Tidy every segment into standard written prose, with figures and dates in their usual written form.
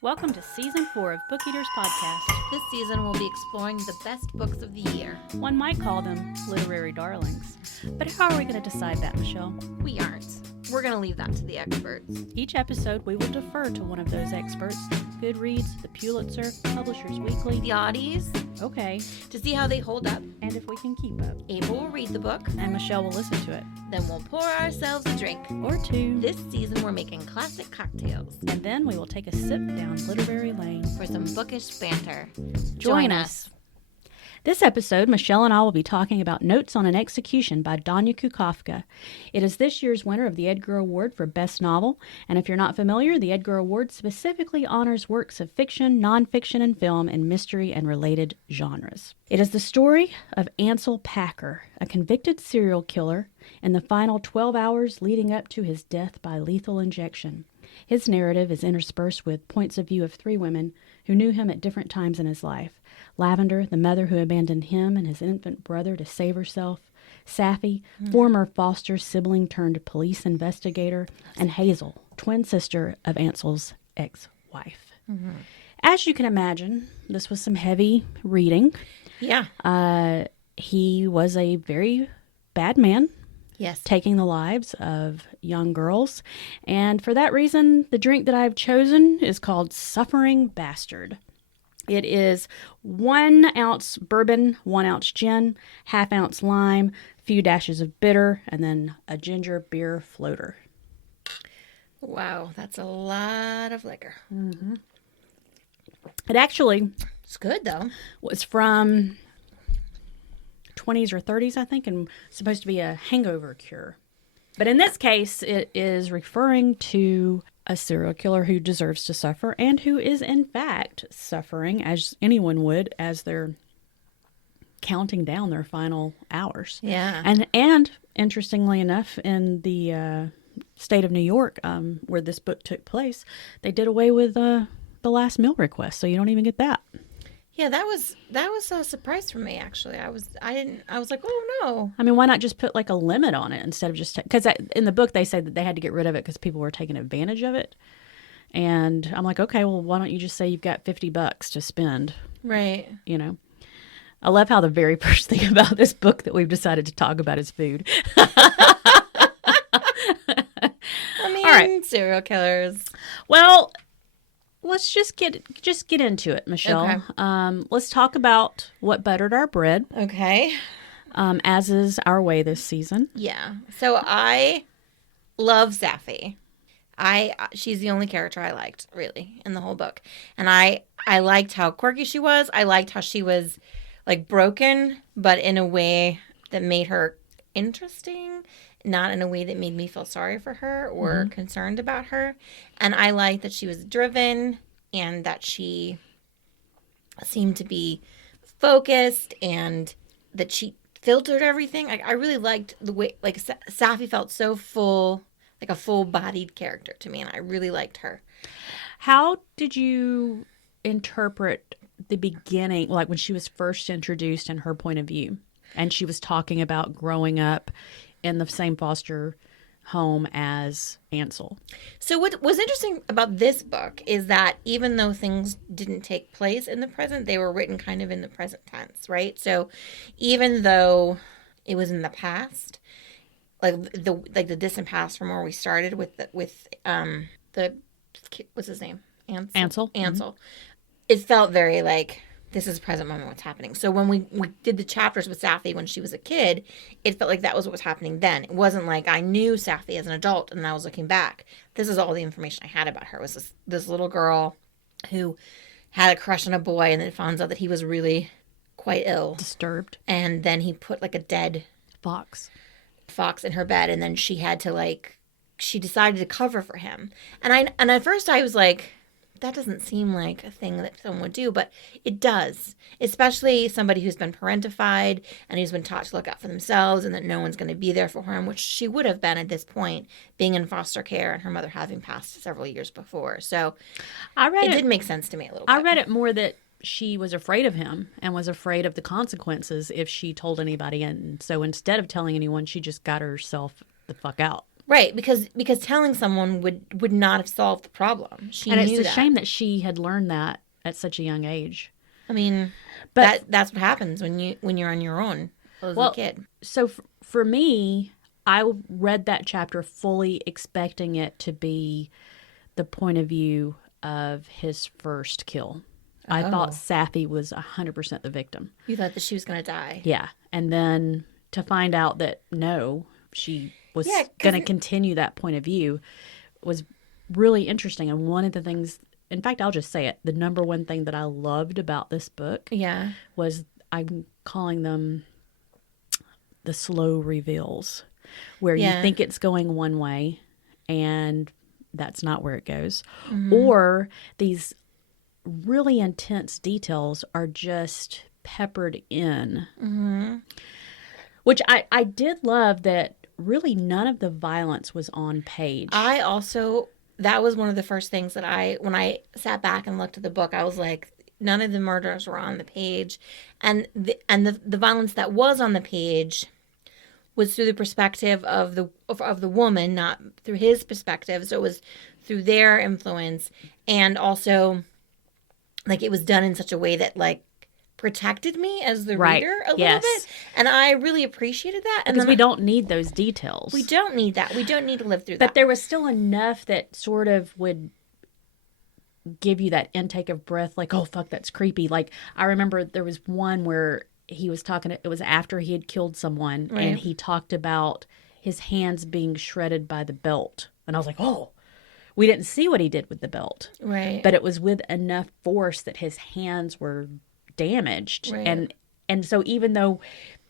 Welcome to Season 4 of Book Eaters Podcast. This season we'll be exploring the best books of the year. One might call them literary darlings. But how are we going to decide that, Michelle? We aren't. We're going to leave that to the experts. Each episode we will defer to one of those experts. Goodreads, the Pulitzer, Publishers Weekly, The oddies. Okay. To see how they hold up. And if we can keep up. Abel will read the book. And Michelle will listen to it. Then we'll pour ourselves a drink. Or two. This season we're making classic cocktails. And then we will take a sip down literary lane. For some bookish banter. Join us. This episode, Michelle and I will be talking about Notes on an Execution by Danya Kukafka. It is this year's winner of the Edgar Award for Best Novel, and if you're not familiar, the Edgar Award specifically honors works of fiction, nonfiction, and film in mystery and related genres. It is the story of Ansel Packer, a convicted serial killer, in the final 12 hours leading up to his death by lethal injection. His narrative is interspersed with points of view of three women who knew him at different times in his life. Lavender, the mother who abandoned him and his infant brother to save herself. Safi, former foster sibling turned police investigator. And Hazel, twin sister of Ansel's ex-wife. Mm-hmm. As you can imagine, this was some heavy reading. Yeah. He was a very bad man. Yes. Taking the lives of young girls. And for that reason, the drink that I've chosen is called Suffering Bastard. It is 1 ounce bourbon, 1 ounce gin, ½ ounce lime, a few dashes of bitter, and then a ginger beer floater. Wow, that's a lot of liquor. Mm-hmm. It actually... It's good, though. Was from 20s or 30s, I think, and supposed to be a hangover cure. But in this case, it is referring to a serial killer who deserves to suffer and who is, in fact, suffering, as anyone would, as they're counting down their final hours. Yeah. And interestingly enough, in the state of New York, where this book took place, they did away with the last meal request, so you don't even get that. Yeah, that was a surprise for me, actually. I was like, oh no. I mean, why not just put like a limit on it instead of just, because in the book they said that they had to get rid of it because people were taking advantage of it. And I'm like, okay, well, why don't you just say you've got $50 to spend? Right. You know, I love how the very first thing about this book that we've decided to talk about is food. I mean, all right. Serial killers. Well, let's just get into it, Michelle. Okay. Let's talk about what buttered our bread. Okay. As is our way this season. Yeah. So I love Safi. She's the only character I liked, really, in the whole book. And I liked how quirky she was. I liked how she was, like, broken, but in a way that made her interesting, not in a way that made me feel sorry for her or concerned about her. And I liked that she was driven and that she seemed to be focused and that she filtered everything. I really liked the way, like, Safi felt so full, like a full-bodied character to me, and I really liked her. How did you interpret the beginning, like when she was first introduced and her point of view, and she was talking about growing up in the same foster home as Ansel? So what was interesting about this book is that even though things didn't take place in the present, they were written kind of in the present tense, right? So even though it was in the past, like the distant past from where we started with the what's his name? Ansel. Mm-hmm. It felt very like this is the present moment, what's happening. So when we did the chapters with Safi when she was a kid, it felt like that was what was happening then. It wasn't like I knew Safi as an adult and I was looking back. This is all the information I had about her, was this little girl who had a crush on a boy and then finds out that he was really quite ill. Disturbed. And then he put like a dead fox in her bed, and then she had to she decided to cover for him. And at first I was like, that doesn't seem like a thing that someone would do, but it does. Especially somebody who's been parentified and who's been taught to look out for themselves and that no one's going to be there for him, which she would have been at this point, being in foster care and her mother having passed several years before. So it did make sense to me a little bit. I read it more that she was afraid of him and was afraid of the consequences if she told anybody. And so instead of telling anyone, she just got herself the fuck out. Right, because telling someone would not have solved the problem. She And it's knew a that. shame that she had learned that at such a young age. I mean, But that's what happens when you're on your own as a well, kid. so for me, I read that chapter fully expecting it to be the point of view of his first kill. I thought Oh. Safi was 100% the victim. You thought that she was going to die. Yeah. And then to find out that no, she was Yeah, going to continue that point of view was really interesting. And one of the things, in fact, I'll just say it, the number one thing that I loved about this book Yeah. was, I'm calling them the slow reveals, where you Yeah. think it's going one way and that's not where it goes. Mm-hmm. Or these really intense details are just peppered in. Mm-hmm. Which I did love that really none of the violence was on page. I also, that was one of the first things that when I sat back and looked at the book, I was like, none of the murders were on the page. And the violence that was on the page was through the perspective of the woman, not through his perspective. So it was through their influence, and also like it was done in such a way that like protected me as the Right. reader a Yes. little bit, and I really appreciated that. And because then we don't need those details. we don't need that. We don't need to live through But that. there was still enough that sort of would give you that intake of breath, like, oh, fuck, that's creepy. Like, I remember there was one where he was talking, it was after he had killed someone, Right. and he talked about his hands being shredded by the belt. And I was like, oh, we didn't see what he did with the belt. Right. But it was with enough force that his hands were damaged. Right. And so even though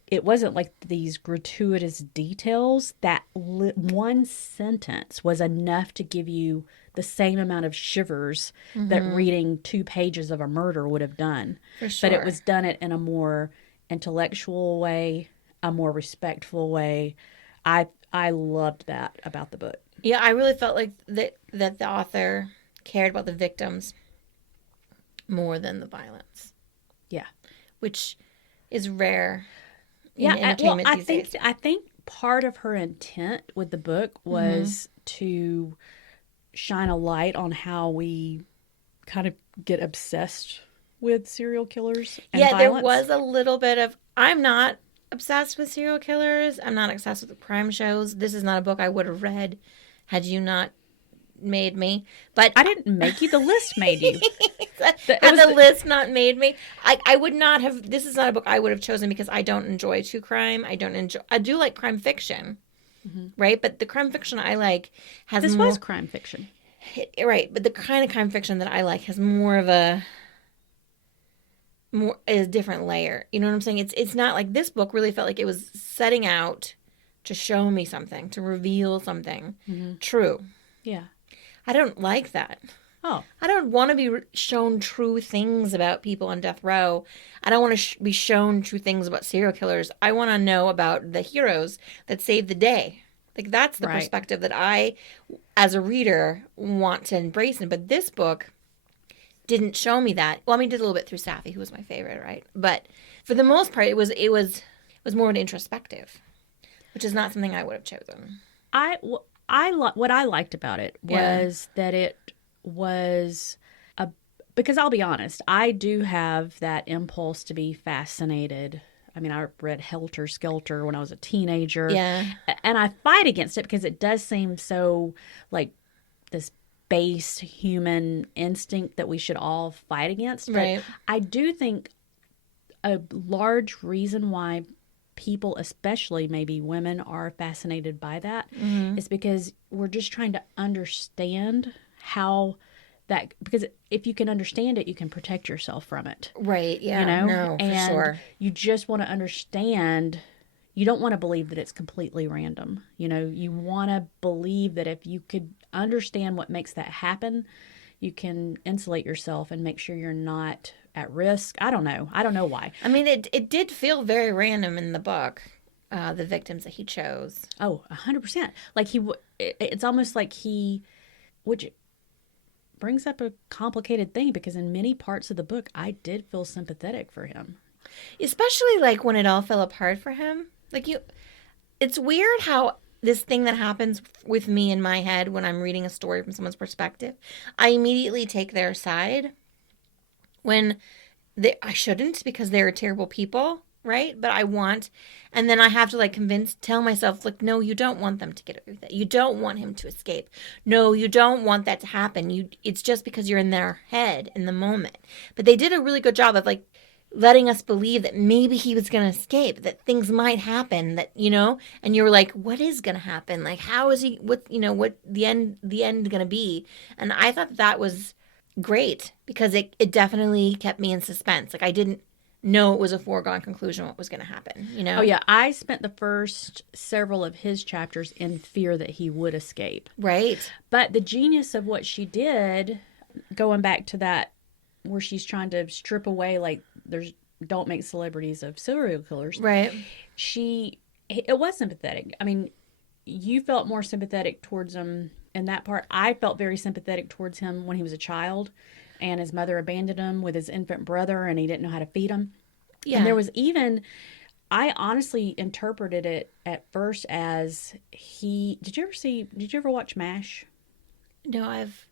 it wasn't like these gratuitous details, that one sentence was enough to give you the same amount of shivers that reading 2 pages of a murder would have done. For sure. But it was done it in a more intellectual way, a more respectful way. I loved that about the book. Yeah, I really felt like that the author cared about the victims more than the violence, Yeah. which is rare in Yeah, entertainment these days. I think part of her intent with the book was to shine a light on how we kind of get obsessed with serial killers and Yeah, violence. there was a little bit of, I'm not obsessed with serial killers. I'm not obsessed with crime shows. This is not a book I would have read had you not made me. But I didn't make you. The list made you. had the list not made me, I would not have. This is not a book I would have chosen because I don't enjoy true crime. I do like crime fiction, right? But the crime fiction I like has This more, was crime fiction. right? But the kind of crime fiction that I like has more of a different layer. You know what I'm saying? It's not like this book really felt like it was setting out to show me something, to reveal something true. Yeah. I don't like that. Oh. I don't want to be shown true things about people on death row. I don't want to be shown true things about serial killers. I want to know about the heroes that saved the day. Like, that's the Right. perspective that I, as a reader, want to embrace. But this book didn't show me that. Well, I mean, it did a little bit through Safi, who was my favorite, right? But for the most part, it was more an introspective, which is not something I would have chosen. What I liked about it was that it was because I'll be honest, I do have that impulse to be fascinated. I mean, I read Helter Skelter when I was a teenager. Yeah. And I fight against it because it does seem so like this base human instinct that we should all fight against. But Right. I do think a large reason why people, especially maybe women, are fascinated by that is because we're just trying to understand how that, because if you can understand it, you can protect yourself from it. Right. Yeah. You know? No, for And sure. you just want to understand. You don't want to believe that it's completely random. You know, you want to believe that if you could understand what makes that happen, you can insulate yourself and make sure you're not at risk. I don't know. I don't know why. I mean, it did feel very random in the book, the victims that he chose. Oh, 100%. Like it's almost like which brings up a complicated thing because in many parts of the book, I did feel sympathetic for him. Especially like when it all fell apart for him. Like it's weird how this thing that happens with me in my head when I'm reading a story from someone's perspective. I immediately take their side when I shouldn't, because they're terrible people, right? But I want, and then I have to like tell myself, like, no, you don't want them to get away with it. You don't want him to escape. No, you don't want that to happen. It's just because you're in their head in the moment. But they did a really good job of like letting us believe that maybe he was going to escape, that things might happen, that, and you're like, what is going to happen? Like, how is he, what the end going to be? And I thought that was great, because it definitely kept me in suspense. Like, I didn't know it was a foregone conclusion what was going to happen, Oh, yeah. I spent the first several of his chapters in fear that he would escape. Right. But the genius of what she did, going back to that, where she's trying to strip away, like, don't make celebrities of serial killers. Right. It was sympathetic. I mean, you felt more sympathetic towards him in that part. I felt very sympathetic towards him when he was a child and his mother abandoned him with his infant brother and he didn't know how to feed him. Yeah. And there was I honestly interpreted it at first as did you ever watch MASH? No, I've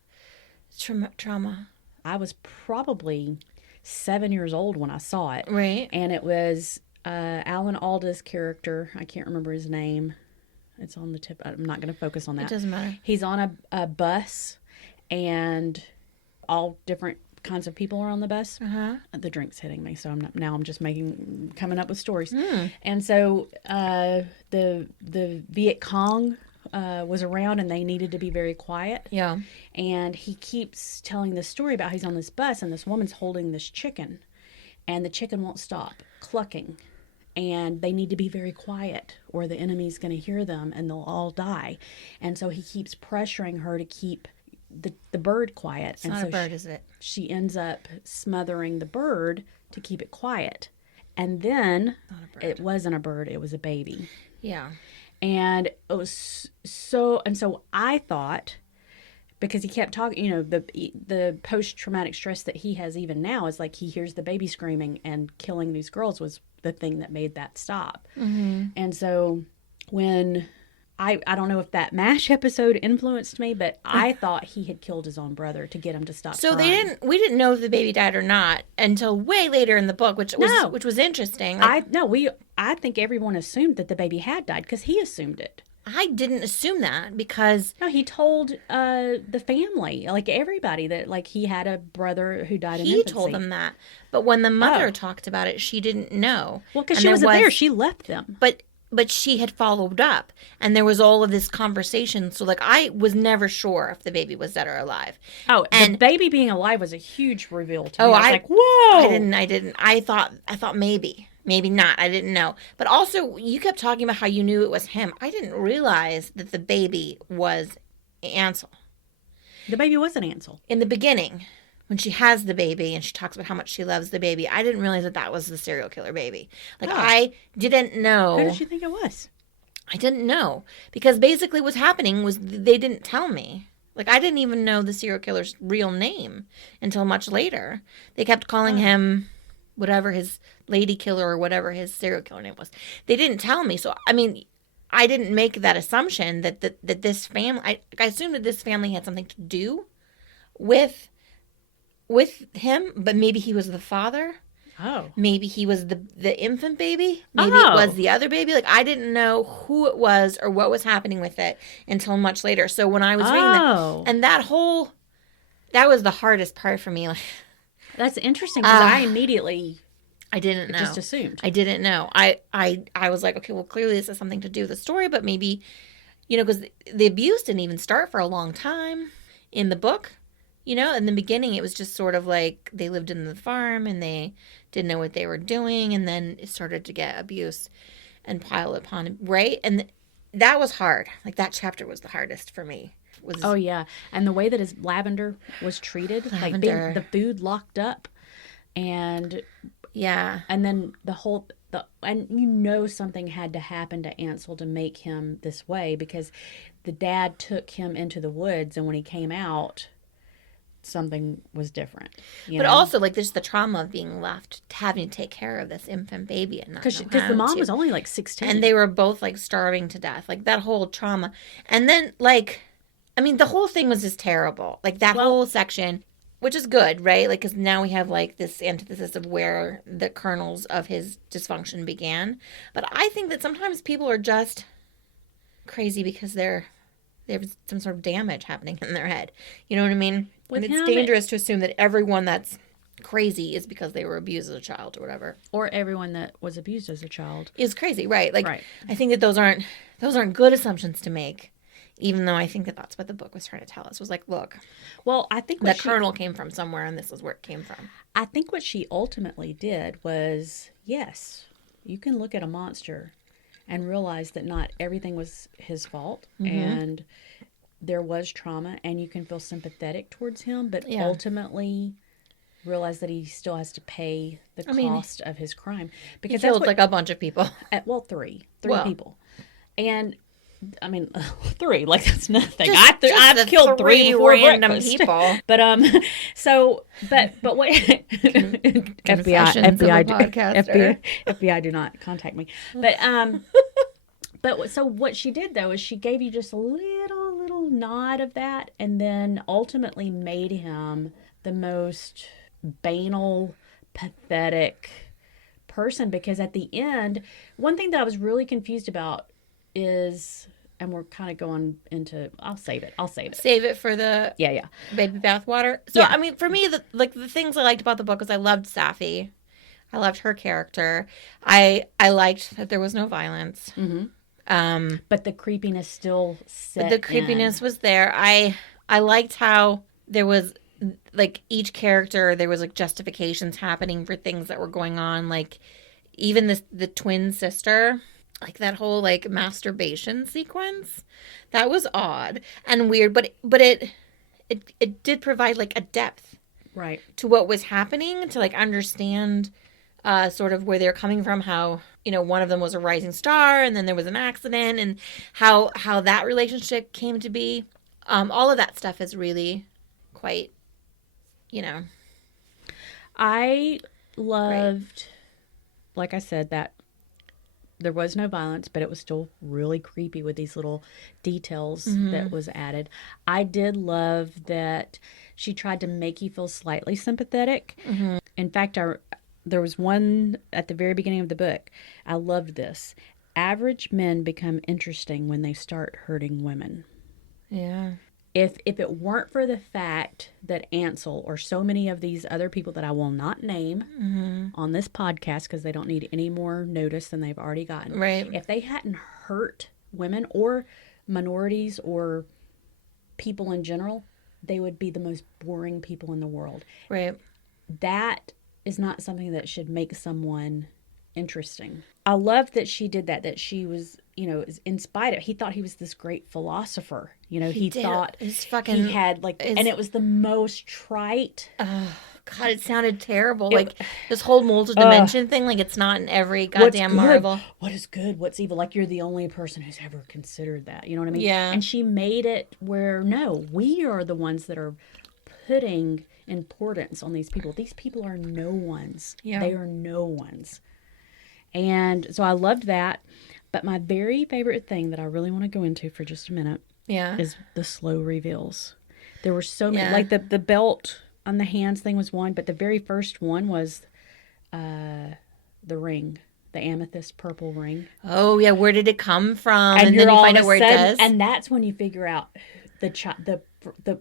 trauma. I was probably 7 years old when I saw it. Right. And it was Alan Alda's character. I can't remember his name. It's on the tip. I'm not going to focus on that. It doesn't matter. He's on a bus, and all different kinds of people are on the bus. Uh-huh. The drink's hitting me, so I'm just coming up with stories. And so the Viet Cong was around, and they needed to be very quiet. Yeah. And he keeps telling this story about he's on this bus, and this woman's holding this chicken, and the chicken won't stop clucking. And they need to be very quiet or the enemy's going to hear them and they'll all die. And so he keeps pressuring her to keep the bird quiet. It's not a bird, is it? She ends up smothering the bird to keep it quiet. And then it wasn't a bird, it was a baby. Yeah. And it was so I thought, because he kept talking, the post-traumatic stress that he has even now is like he hears the baby screaming and killing these girls was the thing that made that stop. Mm-hmm. And so when I don't know if that MASH episode influenced me, but I thought he had killed his own brother to get him to stop crying. We didn't know if the baby died or not until way later in the book, which was interesting. I think everyone assumed that the baby had died because he assumed it. I didn't assume that because... No, he told the family, like everybody, that like he had a brother who died in infancy. He told them that. But when the mother talked about it, she didn't know. Well, because she wasn't there. She left them. But she had followed up, and there was all of this conversation. So, like, I was never sure if the baby was dead or alive. Oh, and the baby being alive was a huge reveal to me. I was like, whoa! I didn't. I thought maybe. Maybe not. I didn't know. But also, you kept talking about how you knew it was him. I didn't realize that the baby was Ansel. The baby wasn't Ansel. In the beginning, when she has the baby and she talks about how much she loves the baby, I didn't realize that was the serial killer baby. Like, I didn't know. How did you think it was? I didn't know. Because basically what's happening was they didn't tell me. Like, I didn't even know the serial killer's real name until much later. They kept calling him... whatever his lady killer or whatever his serial killer name was. They didn't tell me. So, I mean, I didn't make that assumption that this family... I assumed that this family had something to do with him, but maybe he was the father. Oh. Maybe he was the infant baby. Maybe it was the other baby. Like, I didn't know who it was or what was happening with it until much later. So when I was reading that... And that was the hardest part for me. Like... That's interesting because I didn't know. Just assumed. I didn't know. I was like, okay, well, clearly this has something to do with the story, but maybe, because the abuse didn't even start for a long time in the book. In the beginning, it was just sort of like they lived in the farm and they didn't know what they were doing, and then it started to get abuse and pile upon him, right? And that was hard. Like, that chapter was the hardest for me. Oh, yeah. And the way that his lavender was treated, like the food locked up, and yeah. And then and something had to happen to Ansel to make him this way, because the dad took him into the woods, and when he came out, something was different. But also, like, there's the trauma of being left, having to take care of this infant baby and not know because how the mom to. was only like 16. And they were both, like, starving to death. Like, that whole trauma. And then, like, I mean, the whole thing was just terrible. Like, that whole section, which is good, right? Like, because now we have, like, this antithesis of where the kernels of his dysfunction began. But I think that sometimes people are just crazy because they have some sort of damage happening in their head. You know what I mean? With and it's him, dangerous to assume that everyone that's crazy is because they were abused as a child or whatever. Or everyone that was abused as a child is crazy, right? Like, Right. I think that those aren't good assumptions to make. Even though I think that that's what the book was trying to tell us was like, look, Well, I think the kernel came from somewhere, and this is where it came from. I think what she ultimately did was, yes, you can look at a monster and realize that not everything was his fault, and there was trauma, and you can feel sympathetic towards him, but ultimately realize that he still has to pay the cost of his crime. Because he killed like a bunch of people. Three people. And I mean, 3, like that's nothing. I've killed 3 before random breakfast. people. But but what FBI do not contact me. But so what she did though is she gave you just a little nod of that, and then ultimately made him the most banal, pathetic person, because at the end, one thing that I was really confused about is, and we're kind of going into, I'll save it. Save it for the baby bathwater. So, I mean, for me, the things I liked about the book was I loved Safi. I loved her character. I liked that there was no violence. Mm-hmm. But the creepiness still set the creepiness was there. I liked how there was, like, each character, there was, like, justifications happening for things that were going on. Like, even the twin sister, like, that whole, like, masturbation sequence, that was odd and weird, but it did provide, like, a depth right to what was happening, to, like, understand sort of where they're coming from, how, you know, one of them was a rising star, and then there was an accident, and how that relationship came to be. All of that stuff is really quite, you know. I loved, like I said, that there was no violence, but it was still really creepy with these little details that was added. I did love that she tried to make you feel slightly sympathetic. In fact, there was one at the very beginning of the book. I loved this. Average men become interesting when they start hurting women. Yeah. If it weren't for the fact that Ansel, or so many of these other people that I will not name on this podcast because they don't need any more notice than they've already gotten. Right. If they hadn't hurt women or minorities or people in general, they would be the most boring people in the world. Right. That is not something that should make someone interesting. I love that she did that she was, you know, in spite of, he thought he was this great philosopher. You know, he thought he had, like, and it was the most trite. Oh, God, it sounded terrible. Like, this whole multi-dimension thing, like, it's not in every goddamn Marvel. What is good? What's evil? Like, you're the only person who's ever considered that. You know what I mean? Yeah. And she made it where, no, we are the ones that are putting importance on these people. These people are no ones. Yeah. They are no ones. And so I loved that. But my very favorite thing that I really want to go into for just a minute is the slow reveals. There were so many. Like the belt on the hands thing was one, but the very first one was the ring, the amethyst purple ring. Oh, yeah. Where did it come from? And then you find out where it does. And that's when you figure out the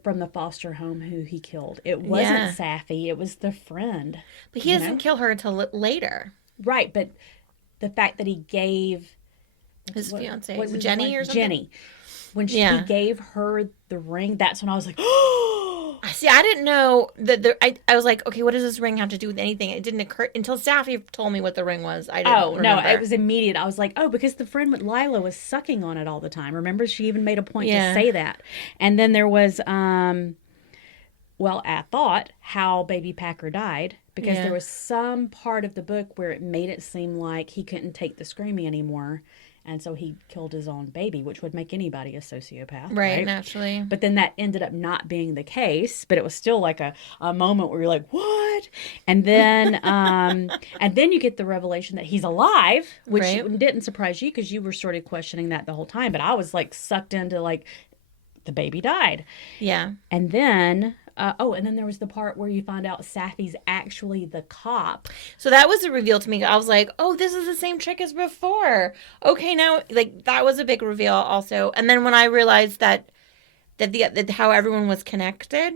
from the foster home who he killed. It wasn't Safi. It was the friend. But he doesn't kill her until later. Right, but the fact that he gave his fiance, was Jenny or something? Jenny. When he gave her the ring, that's when I was like, oh! See, I didn't know that. I was like, okay, what does this ring have to do with anything? It didn't occur until Safi told me what the ring was. I didn't remember. No, it was immediate. I was like, oh, because the friend with Lila was sucking on it all the time. Remember, she even made a point to say that. And then there was, I thought how Baby Packer died, because there was some part of the book where it made it seem like he couldn't take the screaming anymore. And so he killed his own baby, which would make anybody a sociopath. Right, naturally. But then that ended up not being the case. But it was still like a moment where you're like, what? And then you get the revelation that he's alive, which didn't surprise you because you were sort of questioning that the whole time. But I was like sucked into like the baby died. Yeah. And then and then there was the part where you find out Safi's actually the cop. So that was a reveal to me. I was like, oh, this is the same trick as before. Okay, now, like, that was a big reveal also. And then when I realized that how everyone was connected.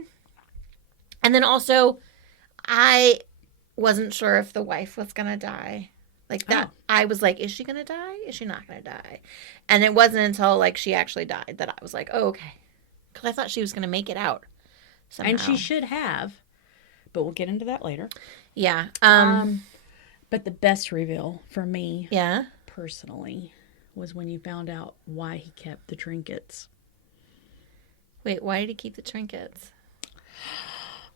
And then also, I wasn't sure if the wife was going to die. Like, that, I was like, is she going to die? Is she not going to die? And it wasn't until, like, she actually died that I was like, oh, okay. Because I thought she was going to make it out. Somehow. And she should have, but we'll get into that later. Yeah. But the best reveal for me, personally, was when you found out why he kept the trinkets. Wait, why did he keep the trinkets?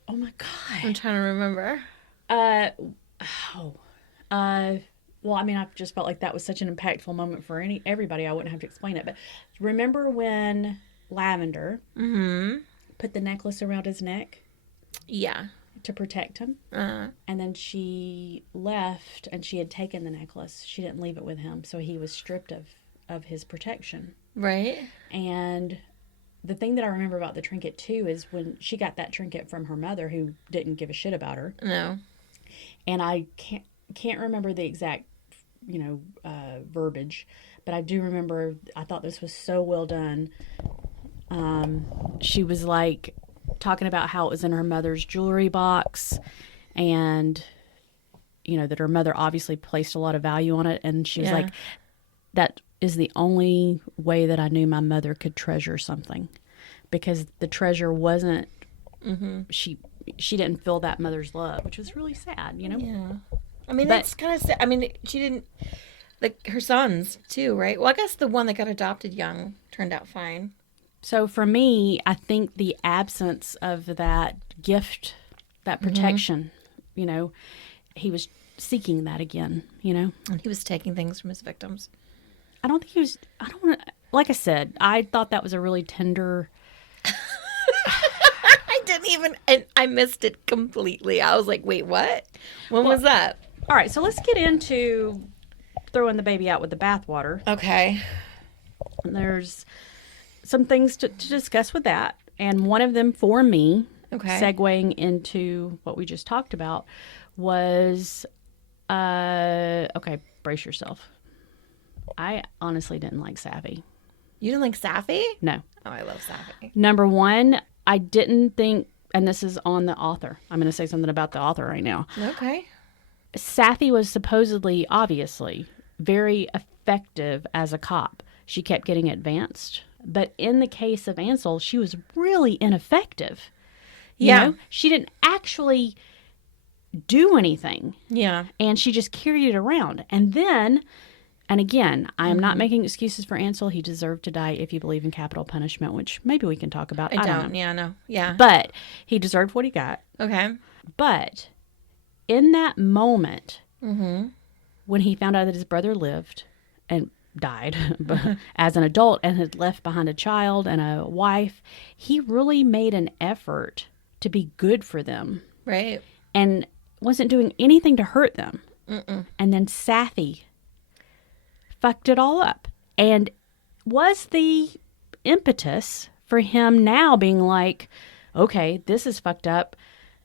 Oh my God. I'm trying to remember. Well, I mean, I just felt like that was such an impactful moment for everybody. I wouldn't have to explain it. But remember when Lavender put the necklace around his neck? Yeah. To protect him. And then she left and she had taken the necklace. She didn't leave it with him. So he was stripped of his protection. Right. And the thing that I remember about the trinket too is when she got that trinket from her mother who didn't give a shit about her. No. And I can't remember the exact, verbiage, but I do remember I thought this was so well done. She was like talking about how it was in her mother's jewelry box and, that her mother obviously placed a lot of value on it. And she was like, that is the only way that I knew my mother could treasure something, because the treasure wasn't, she didn't feel that mother's love, which was really sad, Yeah. I mean, that's kind of sad. I mean, she didn't, like, her sons too, right? Well, I guess the one that got adopted young turned out fine. So for me, I think the absence of that gift, that protection, he was seeking that again, And he was taking things from his victims. I don't think he was, like I said, I thought that was a really tender. I missed it completely. I was like, wait, what? When was that? All right, so let's get into throwing the baby out with the bathwater. Okay. And there's some things to discuss with that. And one of them for me, segueing into what we just talked about, was, brace yourself. I honestly didn't like Safi. You didn't like Safi? No. Oh, I love Safi. Number one, I didn't think, and this is on the author. I'm going to say something about the author right now. Okay. Safi was supposedly, obviously, very effective as a cop. She kept getting advanced. But in the case of Ansel, she was really ineffective. You know? She didn't actually do anything. Yeah. And she just carried it around. And then, and again, I am not making excuses for Ansel. He deserved to die if you believe in capital punishment, which maybe we can talk about. I don't know. Yeah, no. Yeah. But he deserved what he got. Okay. But in that moment, when he found out that his brother lived and died as an adult and had left behind a child and a wife, he really made an effort to be good for them. Right. And wasn't doing anything to hurt them. And then Safi fucked it all up. And was the impetus for him now being like, okay, this is fucked up.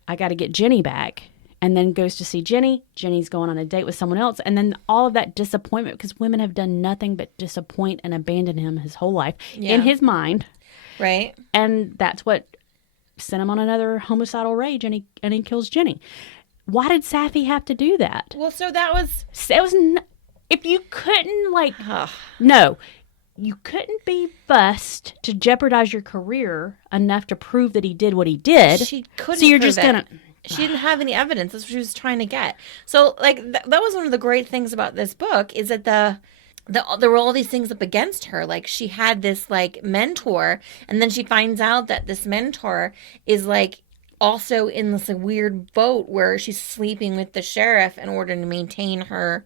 I got to get Jenny back. And then goes to see Jenny. Jenny's going on a date with someone else. And then all of that disappointment, because women have done nothing but disappoint and abandon him his whole life in his mind. Right. And that's what sent him on another homicidal rage, and he kills Jenny. Why did Safi have to do that? Well, so that was... If you couldn't, no. You couldn't be fussed to jeopardize your career enough to prove that he did what he did. She couldn't. So you're just going to... She didn't have any evidence. That's what she was trying to get. So, that was one of the great things about this book, is that there were all these things up against her. Like, she had this, mentor, and then she finds out that this mentor is, also in this weird boat where she's sleeping with the sheriff in order to maintain her,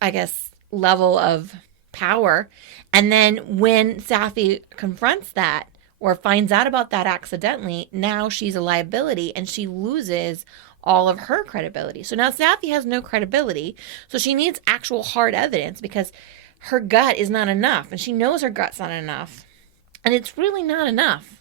I guess, level of power. And then when Safi confronts that or finds out about that accidentally, now she's a liability and she loses all of her credibility. So now Safi has no credibility. So she needs actual hard evidence because her gut is not enough. And she knows her gut's not enough. And it's really not enough.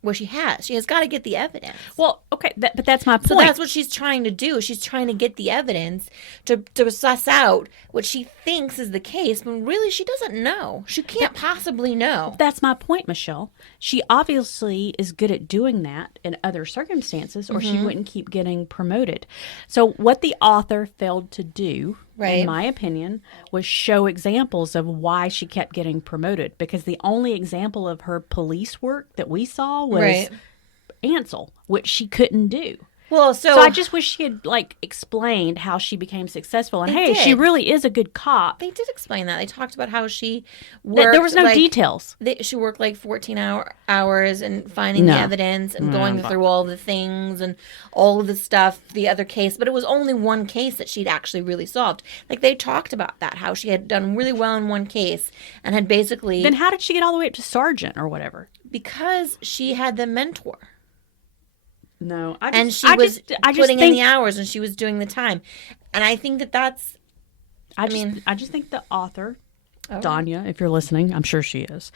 What she has got to get the evidence. Well, okay, but that's my point. So that's what she's trying to do. She's trying to get the evidence to suss out what she thinks is the case, but really she doesn't know. She can't possibly know. That's my point, Michele. She obviously is good at doing that in other circumstances, or she wouldn't keep getting promoted. So what the author failed to do, in my opinion, was show examples of why she kept getting promoted. Because the only example of her police work that we saw was Ansel, which she couldn't do. Well, so I just wish she had explained how she became successful. And she really is a good cop. They did explain that. They talked about how she worked. There was no details. She worked 14 hours and finding the evidence and going through all the things and all of the stuff, the other case. But it was only one case that she'd actually really solved. They talked about that, how she had done really well in one case and had basically... Then how did she get all the way up to sergeant or whatever? Because she had the mentor. No, she was putting in the hours and she was doing the time. And I think that's... I just think the author, Danya, if you're listening, I'm sure she is,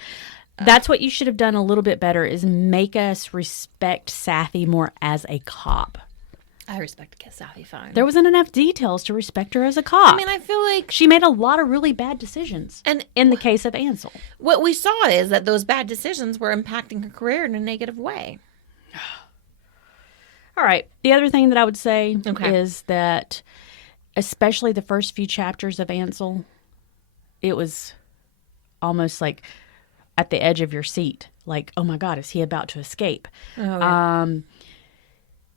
that's what you should have done a little bit better, is make us respect Safi more as a cop. I respect Safi fine. There wasn't enough details to respect her as a cop. I mean, I feel like... She made a lot of really bad decisions in the case of Ansel. What we saw is that those bad decisions were impacting her career in a negative way. All right. The other thing that I would say is that, especially the first few chapters of Ansel, it was almost like at the edge of your seat. Like, oh my God, is he about to escape? Oh, yeah.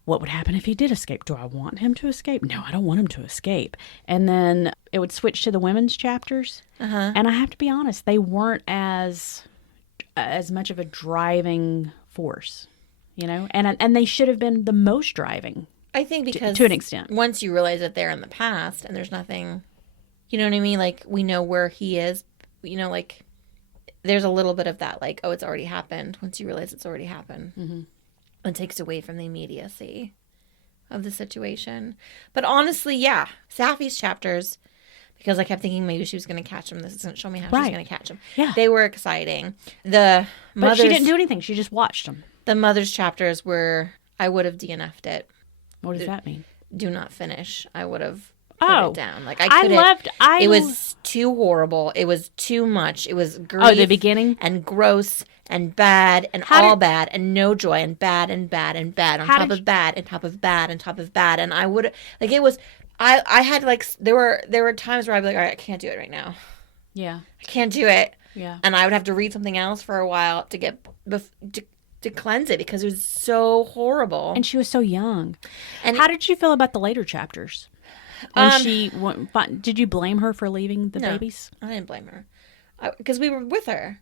What would happen if he did escape? Do I want him to escape? No, I don't want him to escape. And then it would switch to the women's chapters. And I have to be honest, they weren't as much of a driving force. And they should have been the most driving. I think because to an extent, once you realize that they're in the past and there's nothing, you know what I mean? We know where he is. There's a little bit of that. It's already happened. Once you realize it's already happened, it takes away from the immediacy of the situation. But honestly, Safi's chapters, because I kept thinking maybe she was going to catch him. This doesn't show me how she's going to catch him. Yeah, they were exciting. But she didn't do anything. She just watched them. The mother's chapters were, I would have DNF'd it. What does that mean? Do not finish. I would have put it down. I couldn't. It was too horrible. It was too much. It was grief. Oh, the beginning? And gross and bad and bad and no joy and bad and bad and bad on top of bad and top of bad and top of bad. And I would, it was, I had there were times where I'd be like, all right, I can't do it right now. Yeah. I can't do it. Yeah. And I would have to read something else for a while to cleanse it because it was so horrible. And she was so young. And how did you feel about the later chapters? Did you blame her for leaving the babies? I didn't blame her because we were with her.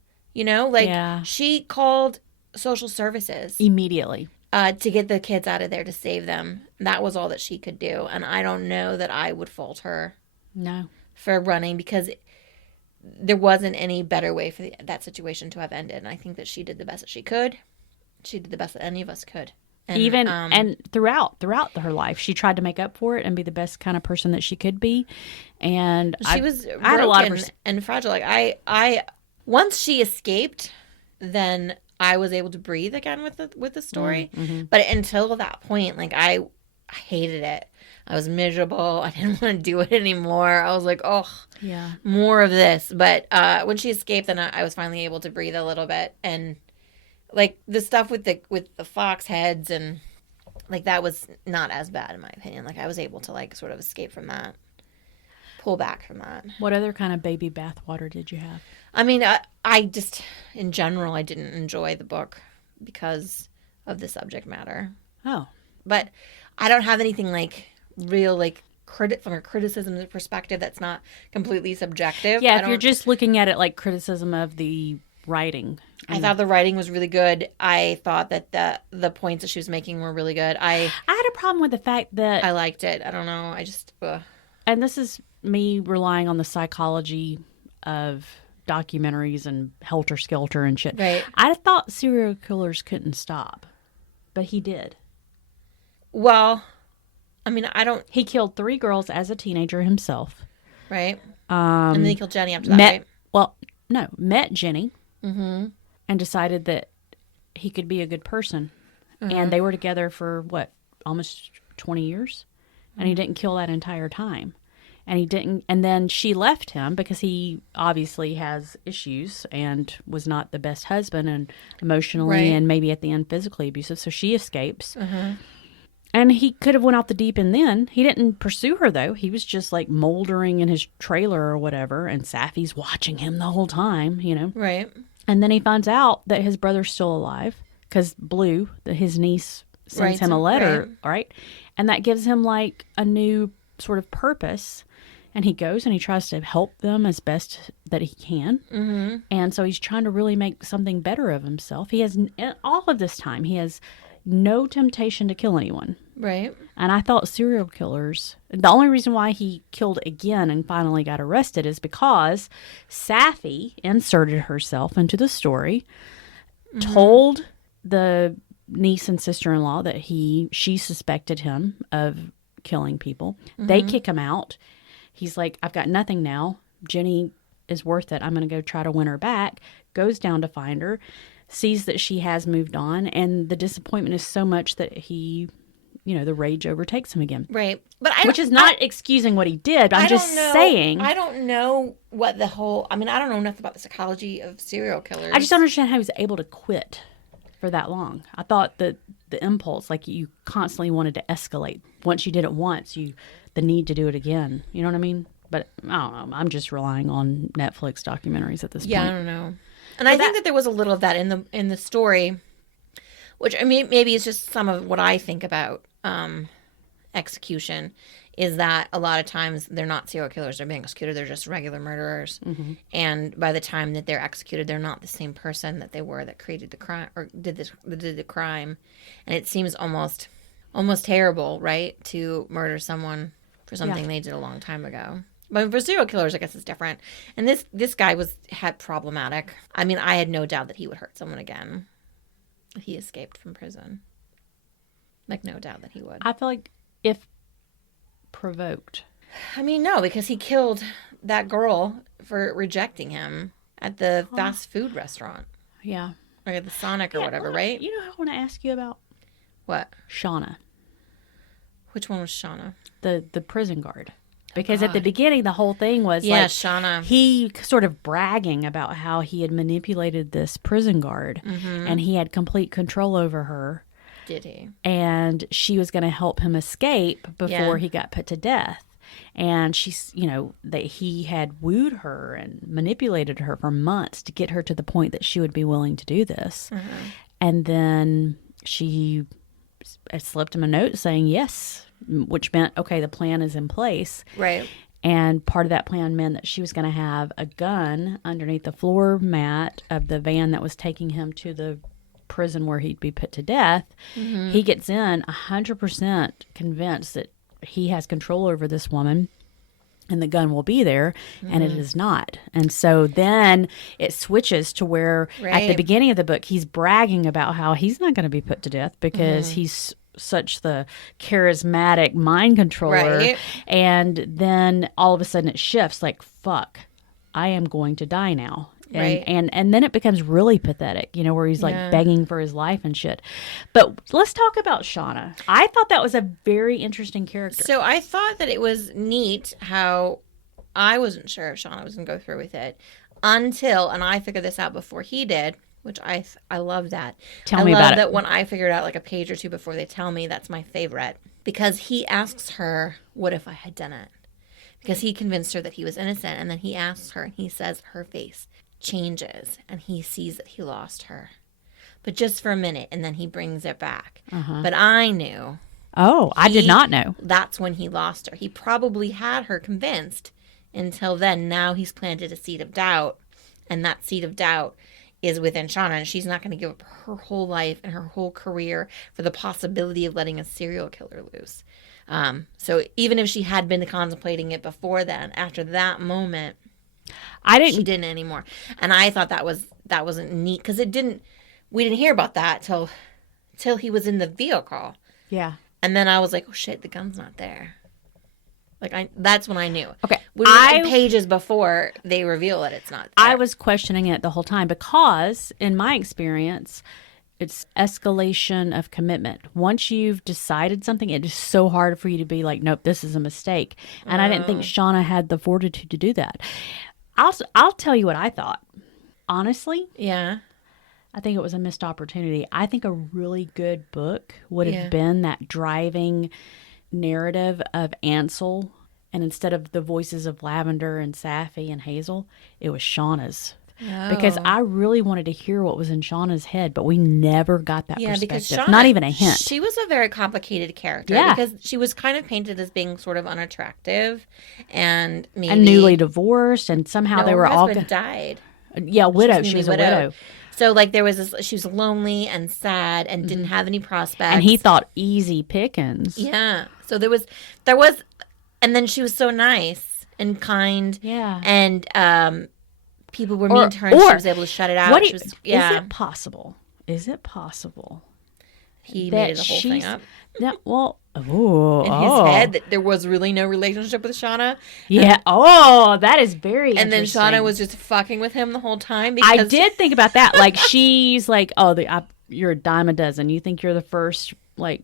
She called social services immediately to get the kids out of there, to save them. That was all that she could do. And I don't know that I would fault her for running, because there wasn't any better way for that situation to have ended. And I think that she did the best that she could. She did the best that any of us could. And, and throughout her life, she tried to make up for it and be the best kind of person that she could be. And she was broken and fragile. I once she escaped, then I was able to breathe again with the story. Mm-hmm. But until that point, I hated it. I was miserable. I didn't want to do it anymore. I was like, oh, yeah, more of this. But when she escaped, then I was finally able to breathe a little bit. And the stuff with the fox heads and that was not as bad in my opinion. I was able to sort of escape from that, pull back from that. What other kind of baby bathwater did you have? I mean, I just, in general, I didn't enjoy the book because of the subject matter. Oh. But I don't have anything real from a criticism perspective that's not completely subjective. Yeah, if you're just looking at it criticism of the writing. I thought the writing was really good. I thought that the points that she was making were really good. I had a problem with the fact that I liked it. I don't know. I just and this is me relying on the psychology of documentaries and Helter Skelter and shit. Right. I thought serial killers couldn't stop, but he did. Well, I mean, I don't. He killed 3 girls as a teenager himself. Right. And then he killed Jenny after that, right? Well, no, met Jenny and decided that he could be a good person. And they were together for, what, almost 20 years? And he didn't kill that entire time. And he didn't, and then she left him because he obviously has issues and was not the best husband and emotionally and maybe at the end physically abusive. So she escapes. And he could have went off the deep end then. He didn't pursue her, though. He was just like moldering in his trailer or whatever. And Safi's watching him the whole time, you know. Right. And then he finds out that his brother's still alive because Blue, his niece, sends him a letter, right? And that gives him like a new sort of purpose. And he goes and he tries to help them as best that he can. And so he's trying to really make something better of himself. He has, all of this time, he has no temptation to kill anyone. Right. And I thought serial killers, the only reason why he killed again and finally got arrested is because Safi inserted herself into the story, told the niece and sister-in-law that she suspected him of killing people. They kick him out. He's like, I've got nothing now. Jenny is worth it. I'm going to go try to win her back. Goes down to find her, sees that she has moved on, and the disappointment is so much that he, the rage overtakes him again. Right. But which is not excusing what he did. I'm just saying. I don't know what I don't know enough about the psychology of serial killers. I just don't understand how he was able to quit for that long. I thought that the impulse, like you constantly wanted to escalate. Once you did it once, the need to do it again. You know what I mean? But I don't know. I'm just relying on Netflix documentaries at this point. Yeah, I don't know. And I think that there was a little of that in the story, which I mean, maybe it's just some of what I think about execution, is that a lot of times they're not serial killers. They're being executed. They're just regular murderers. And by the time that they're executed, they're not the same person that they were that created the crime or did the crime. And it seems almost terrible, right, to murder someone for something they did a long time ago. But for serial killers, I guess it's different. And this guy had problematic. I mean, I had no doubt that he would hurt someone again if he escaped from prison. Like, no doubt that he would. I feel like if provoked. I mean, no, because he killed that girl for rejecting him at the fast food restaurant. Yeah. Or at the Sonic or whatever, right? You know what I want to ask you about? What? Shauna. Which one was Shauna? The prison guard. Because at the beginning, the whole thing was Shauna. He sort of bragging about how he had manipulated this prison guard and he had complete control over her. Did he? And she was going to help him escape before he got put to death. And she's, that he had wooed her and manipulated her for months to get her to the point that she would be willing to do this. And then she slipped him a note saying yes, which meant, okay, the plan is in place. Right. And part of that plan meant that she was going to have a gun underneath the floor mat of the van that was taking him to the prison where he'd be put to death. He gets in 100% convinced that he has control over this woman and the gun will be there, and it is not. And so then it switches to where at the beginning of the book, he's bragging about how he's not going to be put to death because he's such the charismatic mind controller. Right. And then all of a sudden it shifts like, fuck, I am going to die now. And then it becomes really pathetic, where he's like begging for his life and shit. But let's talk about Shauna. I thought that was a very interesting character. So I thought that it was neat how I wasn't sure if Shauna was going to go through with it until, and I figured this out before he did, which I love that. Tell me about it. I love that when I figured out like a page or two before they tell me, that's my favorite. Because he asks her, what if I had done it? Because he convinced her that he was innocent. And then he asks her and he says her face changes and he sees that he lost her, but just for a minute, and then he brings it back. But I knew. I did not know. That's when he lost her. He probably had her convinced until then. Now he's planted a seed of doubt, and that seed of doubt is within Shauna, and she's not going to give up her whole life and her whole career for the possibility of letting a serial killer loose. So even if she had been contemplating it before then, after that moment, I she didn't. didn't anymore. And I thought that wasn't neat because we didn't hear about that till he was in the vehicle. Yeah. And then I was like, oh shit, the gun's not there. Like that's when I knew. Okay. Pages before they reveal that it's not there. I was questioning it the whole time because, in my experience, it's escalation of commitment. Once you've decided something, it is so hard for you to be like, nope, this is a mistake. And I didn't think Shauna had the fortitude to do that. I'll tell you what I thought. Honestly, Yeah. I think it was a missed opportunity. I think a really good book would have Yeah. been that driving narrative of Ansel, and instead of the voices of Lavender and Safi and Hazel, it was Shauna's. Because I really wanted to hear what was in Shauna's head, but we never got that perspective. Because Shauna, not even a hint. She was a very complicated character. Yeah. Because she was kind of painted as being sort of unattractive and maybe And newly divorced, and somehow they her were all husband died. Yeah, widow. She She was was a widow. So like there was this, she was lonely and sad and didn't have any prospects. And he thought easy pickings. Yeah. So there was, and then she was so nice and kind. Yeah. And people were mean to her, and she was able to shut it out. Is it possible? Is it possible? He that made the whole thing up. That, well, oh, In his head, that there was really no relationship with Shauna. Yeah. That is very And then interesting. Shauna was just fucking with him the whole time. I did think about that. Like, she's like, you're a dime a dozen. You think you're the first, like,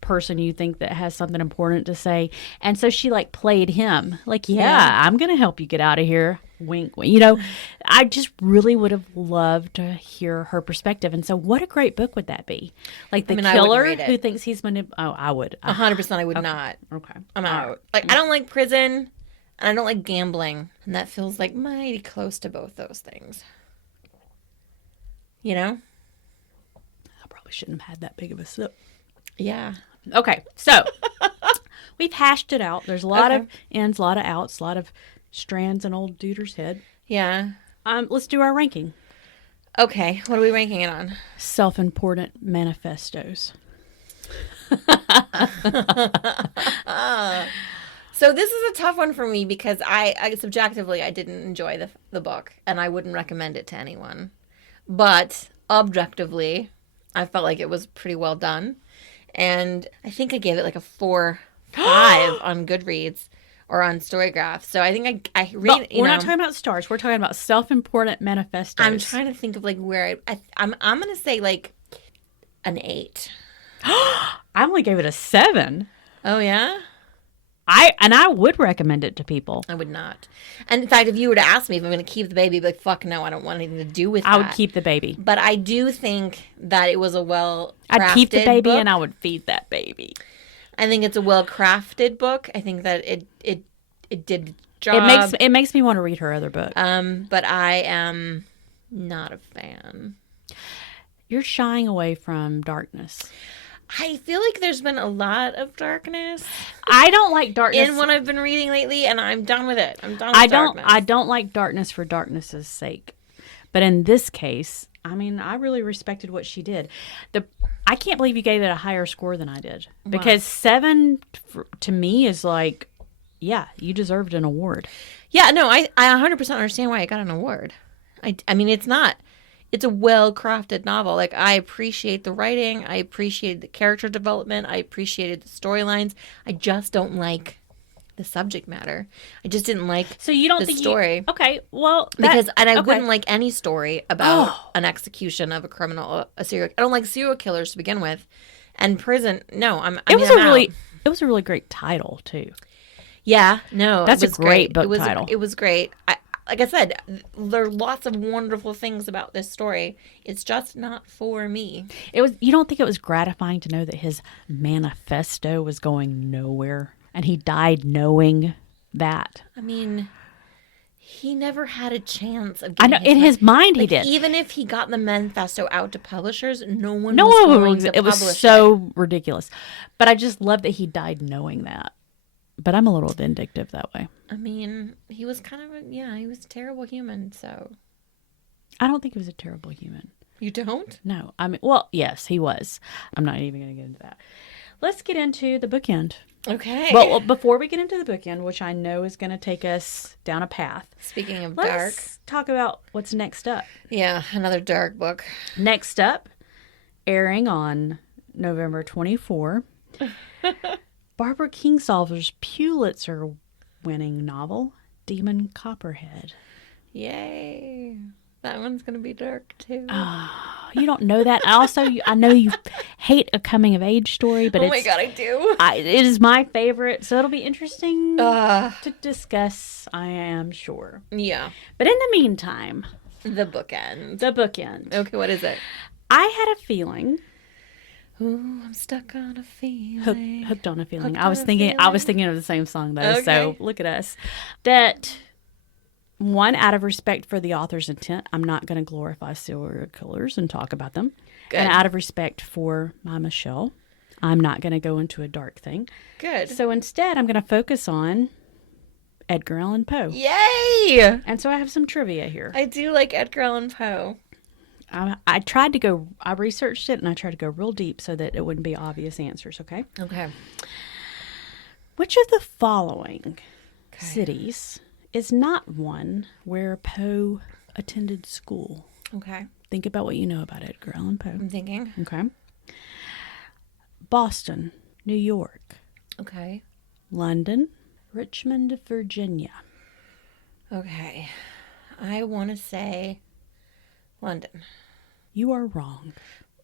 person you think that has something important to say. And so she, like, played him. Like, yeah. I'm going to help you get out of here. Wink, wink. You know, I just really would have loved to hear her perspective. And so what a great book would that be? Like, the killer who thinks he's I would. 100% I would not. Okay. I'm out. Like, I don't like prison, and I don't like gambling. And that feels like mighty close to both those things. You know? I probably shouldn't have had that big of a sip. Yeah. Okay, so we've hashed it out. There's a lot of ins, a lot of outs, a lot of strands in old Duder's head. Yeah. Let's do our ranking. Okay, what are we ranking it on? Self-important manifestos. So this is a tough one for me because I subjectively I didn't enjoy the book, and I wouldn't recommend it to anyone. But objectively, I felt like it was pretty well done. And I think I gave it like a 4.5 on Goodreads or on Storygraph. So I think I read. We're not talking about stars. We're talking about self-important manifestos. I'm trying to think of like where I'm gonna say like an 8. I only gave it a 7. Oh yeah. I would recommend it to people. I would not. And in fact, if you were to ask me if I'm going to keep the baby, I'd be like, fuck no, I don't want anything to do with that. I would keep the baby. But I do think that it was a well-crafted I'd keep the baby book. and I would feed that baby. I think it's a well-crafted book. I think that it did its job. It makes me want to read her other book. But I am not a fan. You're shying away from darkness. I feel like there's been a lot of darkness. I don't like darkness in what I've been reading lately, and I'm done with it. I'm done with darkness. I don't like darkness for darkness's sake. But in this case, I mean, I really respected what she did. I can't believe you gave it a higher score than I did. Because 7 to me is like, yeah, you deserved an award. Yeah, no, I 100% understand why it got an award. I mean, it's a well-crafted novel. Like, I appreciate the writing. I appreciated the character development. I appreciated the storylines. I just don't like the subject matter. I just didn't like the story. Okay, well... I wouldn't like any story about an execution of a criminal, a serial... I don't like serial killers to begin with. And prison, no, It was a really great title, too. Yeah, no. That's a great book title. It was great. Like I said, there are lots of wonderful things about this story. It's just not for me. You don't think it was gratifying to know that his manifesto was going nowhere, and he died knowing that? I mean, he never had a chance of I getting know in his mind he did. Even if he got the manifesto out to publishers, no one was going to publish it. It was so ridiculous. But I just love that he died knowing that. But I'm a little vindictive that way. I mean, he was kind of he was a terrible human, so. I don't think he was a terrible human. You don't? No. I mean, well, yes, he was. I'm not even going to get into that. let's get into the bookend. Okay. Well, before we get into the bookend, which I know is going to take us down a path. Speaking of Let's talk about what's next up. Yeah, another dark book. Next up, airing on November 24, Barbara Kingsolver's Pulitzer-winning novel, Demon Copperhead. Yay. That one's going to be dark, too. You don't know that. Also, I know you hate a coming-of-age story, but oh my God, I do. It is my favorite, so it'll be interesting Uh, to discuss, I am sure. yeah. But in the meantime... The bookend. The bookend. Okay, what is it? I had a feeling... Ooh, I'm stuck on a feeling. Hooked on a feeling. Hooked I was on a thinking feeling. of the same song, though, Okay. so look at us. That... One, out of respect for the author's intent, I'm not going to glorify serial killers and talk about them. Good. And out of respect for my Michele, I'm not going to go into a dark thing. Good. So instead, I'm going to focus on Edgar Allan Poe. Yay! And so I have some trivia here. I do like Edgar Allan Poe. I researched it and I tried to go real deep so that it wouldn't be obvious answers, okay? Okay. Which of the following cities is not one where Poe attended school? Okay. Think about what you know about Edgar Allan Poe. I'm thinking. Okay. Boston, New York, Okay. London, Richmond, Virginia. Okay. I want to say London. You are wrong.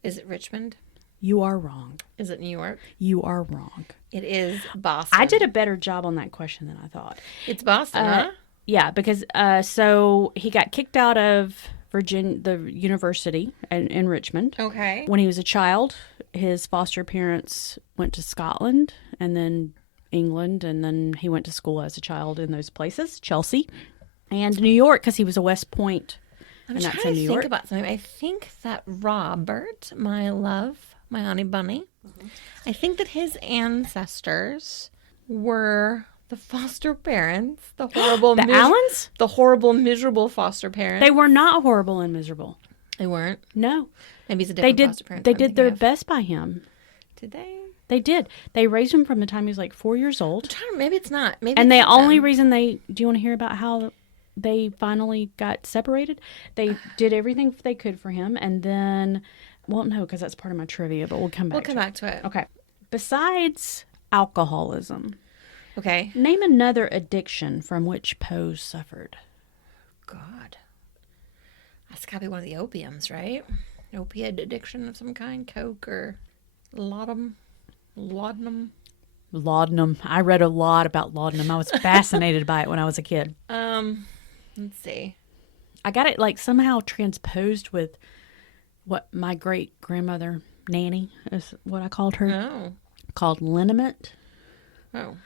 Is it Richmond? You are wrong. Is it New York? You are wrong. It is Boston. I did a better job on that question than I thought. It's Boston, huh? Yeah, because so he got kicked out of the university in Richmond. Okay. When he was a child, his foster parents went to Scotland and then England, and then he went to school as a child in those places, Chelsea, and New York, because he was a West Point. I'm and trying that's to in New think York. about something. I think that Robert, my love, my honey bunny, I think that his ancestors were the foster parents, the horrible, The Allens? the horrible, miserable foster parents. They were not horrible and miserable. They weren't. No. Maybe it's a They different did. foster parent. They I'm did their thinking of. best by him. Did they? They did. They raised him from the time he was like 4 years old. Maybe it's not. Maybe. And it's the not only them. reason do you want to hear about how they finally got separated? They did everything they could for him, and then, well, no, because that's part of my trivia, but we'll come back. We'll come back to it. Okay. Besides alcoholism, Okay. name another addiction from which Poe suffered. God. That's got to be one of the opiums, right? Opiate addiction of some kind, coke or laudanum. Laudanum. I read a lot about laudanum. I was fascinated by it when I was a kid. Let's see. I got it like somehow transposed with what my great grandmother Nanny is what I called her, Oh. called liniment. Oh.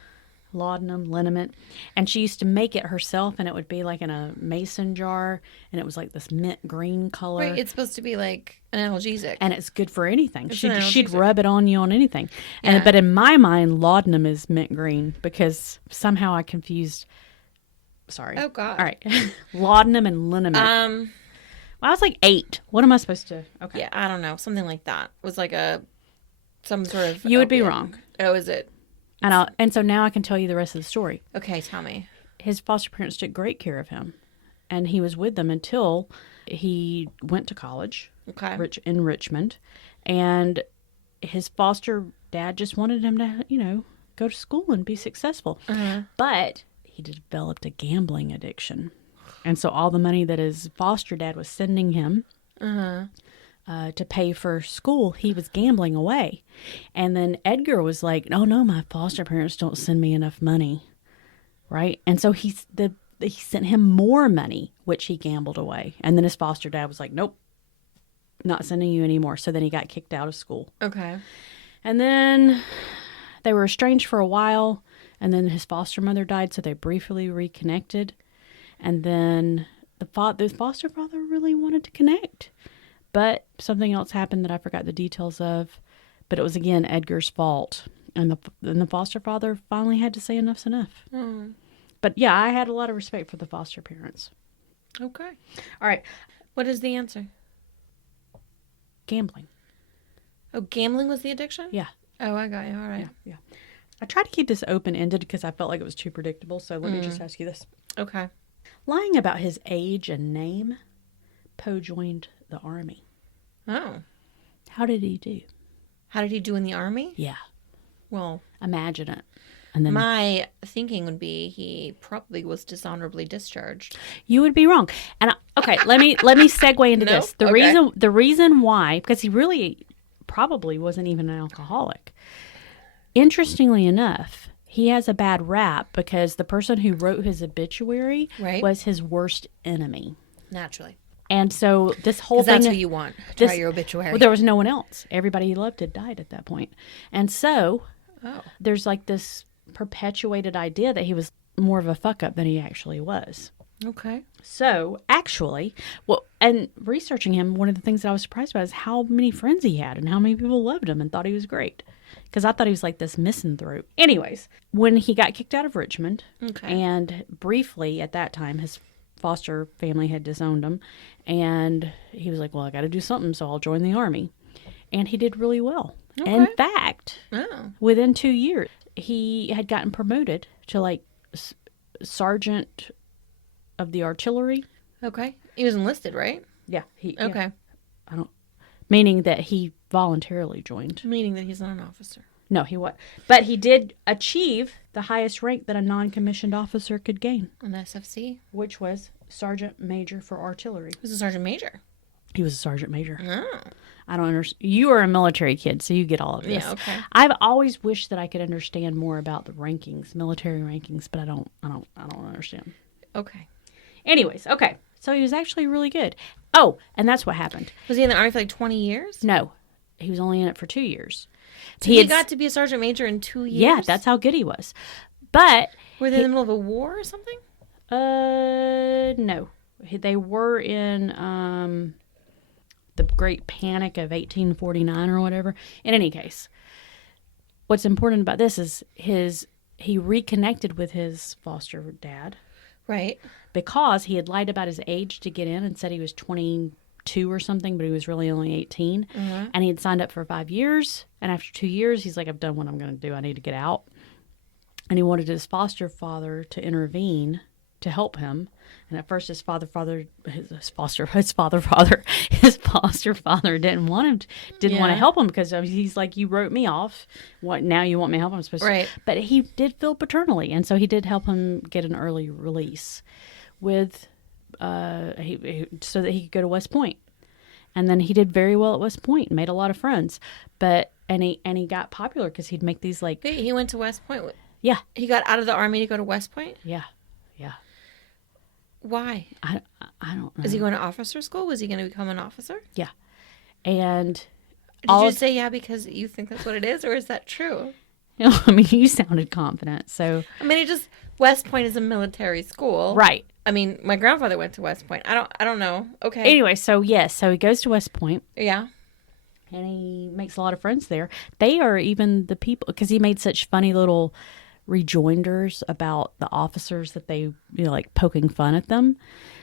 Laudanum, liniment. And she used to make it herself, and it would be like in a mason jar, and it was like this mint green color. Right, it's supposed to be like an analgesic. And it's good for anything. It's an She'd analgesic. rub it on you on anything. Yeah. But in my mind, laudanum is mint green because somehow I confused. Sorry. Oh, God. All right. Laudanum and liniment. Well, I was like 8. What am I supposed to? Okay. Yeah, I don't know. Something like that. It was like some sort of. You would be opiate. wrong. Oh, is it? And so now I can tell you the rest of the story. Okay, tell me. His foster parents took great care of him, and he was with them until he went to college. Okay. In Richmond, and his foster dad just wanted him to, go to school and be successful. Uh-huh. But he developed a gambling addiction, and so all the money that his foster dad was sending him to pay for school, he was gambling away. And then Edgar was like, "Oh no, my foster parents don't send me enough money," right? And so he sent him more money, which he gambled away. And then his foster dad was like, "Nope, not sending you anymore." So then he got kicked out of school. Okay. And then they were estranged for a while, and then his foster mother died, so they briefly reconnected. And then the foster father really wanted to connect, but something else happened that I forgot the details of. But it was again Edgar's fault, and the foster father finally had to say enough's enough. Mm. But yeah, I had a lot of respect for the foster parents. Okay. All right, What is the answer? gambling. Oh, gambling was the addiction? Yeah. Oh, I got you. All right. Yeah, yeah. I tried to keep this open-ended because I felt like it was too predictable, so let me just ask you this. Okay. Lying about his age and name, Poe joined the army. Oh. How did he do? How did he do in the army? Yeah. Well, Imagine it. And then my thinking would be he probably was dishonorably discharged. you would be wrong. And okay, let me segue into No? this. Okay. The reason why, because he really probably wasn't even an alcoholic. Interestingly enough, he has a bad rap because the person who wrote his obituary Right. was his worst enemy. Naturally. And so this whole Because thing, that's who you want to write your obituary. well, there was no one else. Everybody he loved had died at that point. And so Oh. there's like this perpetuated idea that he was more of a fuck up than he actually was. Okay. So actually, well, and researching him, one of the things that I was surprised about is how many friends he had and how many people loved him and thought he was great. Because I thought he was like this misanthrope. Anyways, when he got kicked out of Richmond, Okay. and briefly at that time, his foster family had disowned him, and he was like, well, I got to do something, so I'll join the army. And he did really well. Okay. In fact, Oh. within 2 years, he had gotten promoted to like sergeant of the artillery. Okay. He was enlisted, right? Yeah. Yeah. Okay. Meaning that he voluntarily joined. Meaning that he's not an officer. No, he was. But he did achieve the highest rank that a non-commissioned officer could gain, An SFC? which was sergeant major for artillery. He was a sergeant major. He was a sergeant major. Oh. I don't understand. You are a military kid, so you get all of this. Yeah, okay. I've always wished that I could understand more about the rankings, military rankings, but I don't understand. Okay. Anyways, okay. So he was actually really good. Oh, and that's what happened. Was he in the army for like 20 years? No, he was only in it for 2 years. So he got to be a sergeant major in 2 years? Yeah, that's how good he was. But Were they in the middle of a war or something? no, they were in the Great Panic of 1849 or whatever. In any case, what's important about this is he reconnected with his foster dad. Right. Because he had lied about his age to get in and said he was 22 or something, but he was really only 18. Mm-hmm. And he had signed up for 5 years. And after 2 years, he's like, I've done what I'm going to do. I need to get out. And he wanted his foster father to intervene to help him. And at first, his foster father didn't want him, didn't want to help him because he's like, you wrote me off. What now? You want me to help? I'm supposed Right. to. But he did feel paternally, and so he did help him get an early release, with so that he could go to West Point. And then he did very well at West Point and made a lot of friends. But and he got popular because he'd make these like Wait, he went to West Point. yeah He got out of the army to go to West Point? yeah. Why? I don't know. Is he going to officer school? Was he going to become an officer? Yeah, and Did you say yeah because you think that's what it is, or is that true? I mean, you sounded confident, so I mean, West Point is a military school, right. I mean, my grandfather went to West Point. I don't know. Okay. Anyway, so yes, so he goes to West Point. Yeah. And he makes a lot of friends there. They are even the people, because he made such funny little rejoinders about the officers that they, like poking fun at them.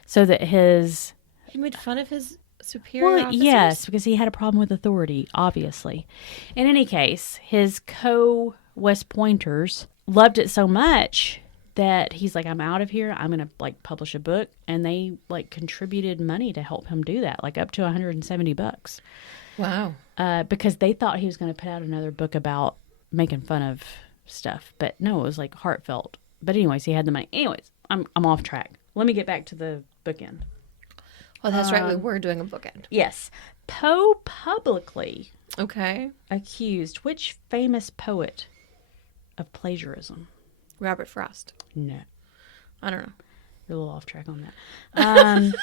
So that He made fun of his superior officers? Yes, because he had a problem with authority, obviously. In any case, his co-West Pointers loved it so much that he's like, I'm out of here. I'm going to like publish a book. And they like contributed money to help him do that, like up to $170. Wow. Because they thought he was going to put out another book about making fun of stuff. But no, it was like heartfelt. But anyways, he had the money. Anyways, I'm off track. Let me get back to the bookend. Oh, that's right. We were doing a bookend. Yes. Poe publicly Okay. accused which famous poet of plagiarism? Robert Frost. No. I don't know. You're a little off track on that.